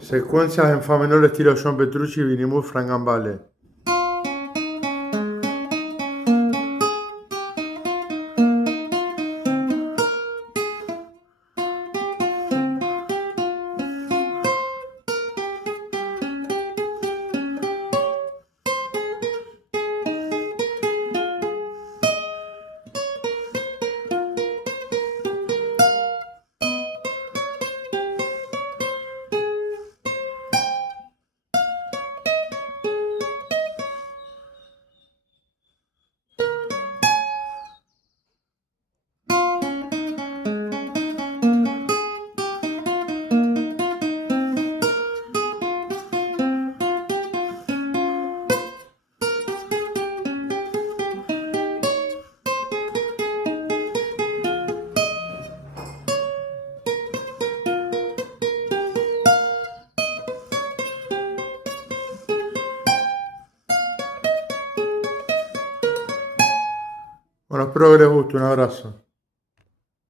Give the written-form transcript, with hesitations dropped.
Secuencias en fa menor estilo John Petrucci, Vinnie Moore, Frank Gambale. Bueno, espero que les guste. Un abrazo.